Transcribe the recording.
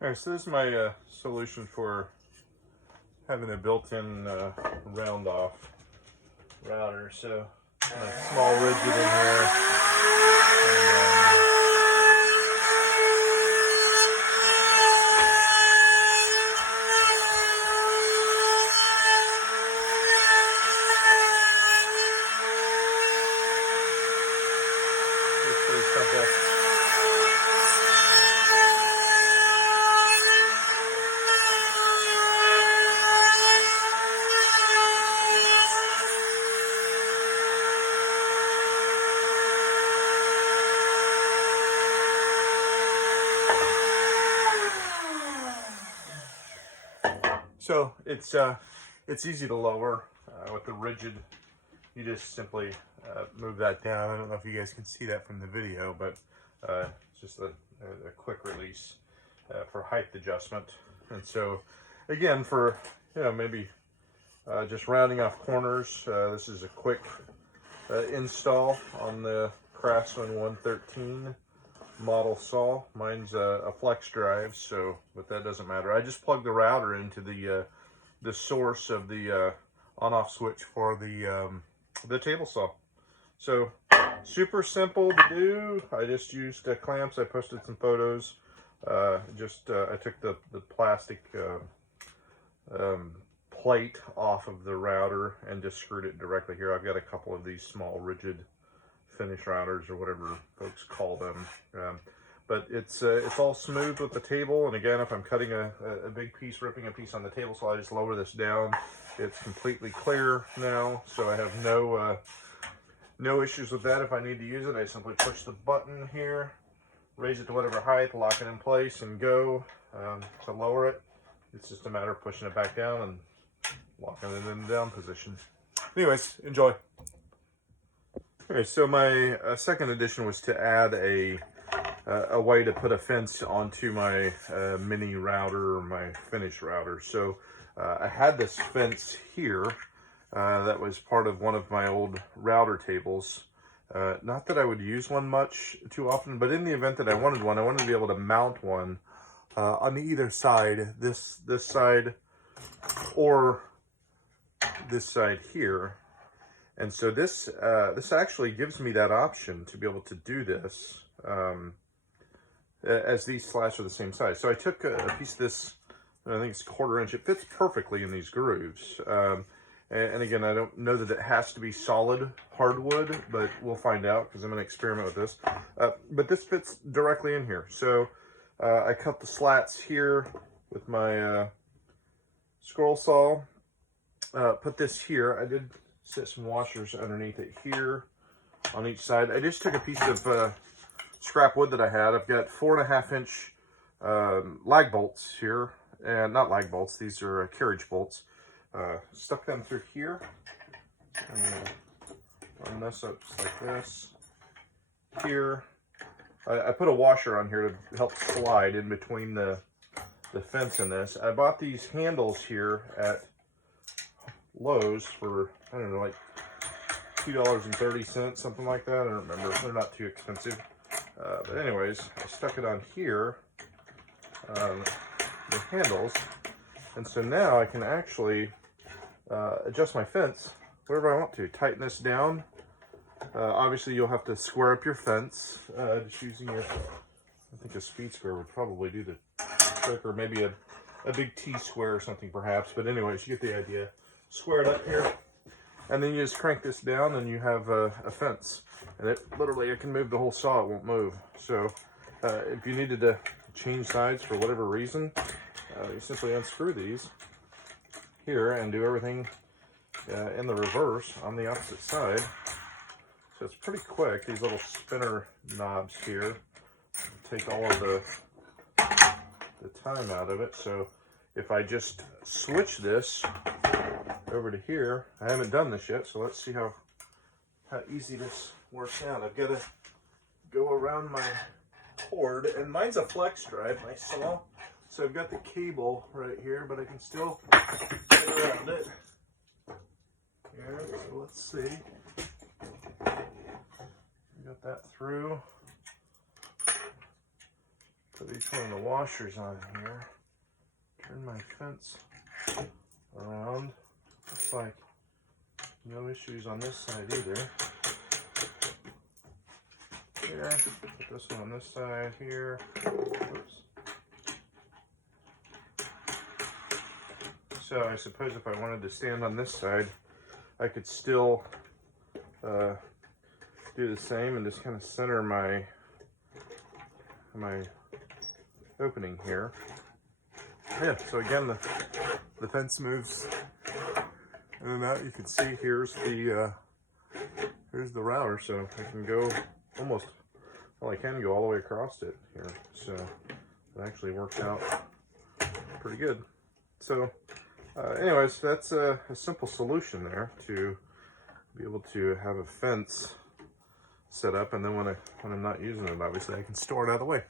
All right, so this is my solution for having a built-in round-off router. So a small rigid in here. It's pretty simple. So it's easy to lower with the rigid. You just simply move that down. I don't know if you guys can see that from the video, but it's just a quick release for height adjustment. And so again, for maybe just rounding off corners, this is a quick install on the Craftsman 113 model saw. Mine's a flex drive, but that doesn't matter. I just plug the router into the source of the on-off switch for the table saw. So super simple to do. I just used clamps. I posted some photos. I took the plastic plate off of the router and just screwed it directly here. I've got a couple of these small rigid finish routers or whatever folks call them, but it's all smooth with the table. And again, if I'm cutting a big piece, ripping a piece on the table, so I just lower this down. It's completely clear now, so I have no issues with that. If I need to use it, I simply push the button here, raise it to whatever height, lock it in place, and go. To lower it, it's just a matter of pushing it back down and locking it in the down position. Anyways, enjoy. Okay, so my second addition was to add a way to put a fence onto my mini router, or my finish router. So I had this fence here that was part of one of my old router tables. Not that I would use one much too often, but in the event that I wanted one, I wanted to be able to mount one on either side, this side or this side here. And so this actually gives me that option to be able to do this as these slats are the same size. So I took a piece of this, I think it's 1/4 inch. It fits perfectly in these grooves. And again, I don't know that it has to be solid hardwood, but we'll find out because I'm going to experiment with this. But this fits directly in here. So I cut the slats here with my scroll saw. Put this here. I did set some washers underneath it here on each side. I just took a piece of scrap wood that I had. I've got 4.5 inch lag bolts here, and not lag bolts, these are carriage bolts. Stuck them through here. Run this up just like this. Here, I put a washer on here to help slide in between the fence and this. I bought these handles here at Lowe's for, I don't know, like $2.30, something like that. I don't remember. They're not too expensive. But anyways, I stuck it on here, the handles. And so now I can actually adjust my fence wherever I want to. Tighten this down. Obviously, you'll have to square up your fence. Just using I think a speed square would probably do the trick, or maybe a big T-square or something perhaps. But anyways, you get the idea. Square it up here, and then you just crank this down and you have a fence. And it literally, it can move the whole saw, it won't move. So if you needed to change sides for whatever reason, you simply unscrew these here and do everything in the reverse on the opposite side. So it's pretty quick. These little spinner knobs here take all of the time out of it. So if I just switch this over to here, I haven't done this yet, so let's see how easy this works out. I've got to go around my cord, and mine's a flex drive, my saw. So I've got the cable right here, but I can still get around it. Here, so let's see. Got that through. put each one of the washers on here. Turn my fence around. Looks like no issues on this side either. Here, put this one on this side here. Oops. So I suppose if I wanted to stand on this side, I could still do the same and just kind of center my opening here. Yeah, so again, the fence moves in and out. You can see here's the router, so I can go almost, well, I can go all the way across it here. So it actually works out pretty good. So anyways, that's a simple solution there to be able to have a fence set up, and then when I'm not using it, obviously I can store it out of the way.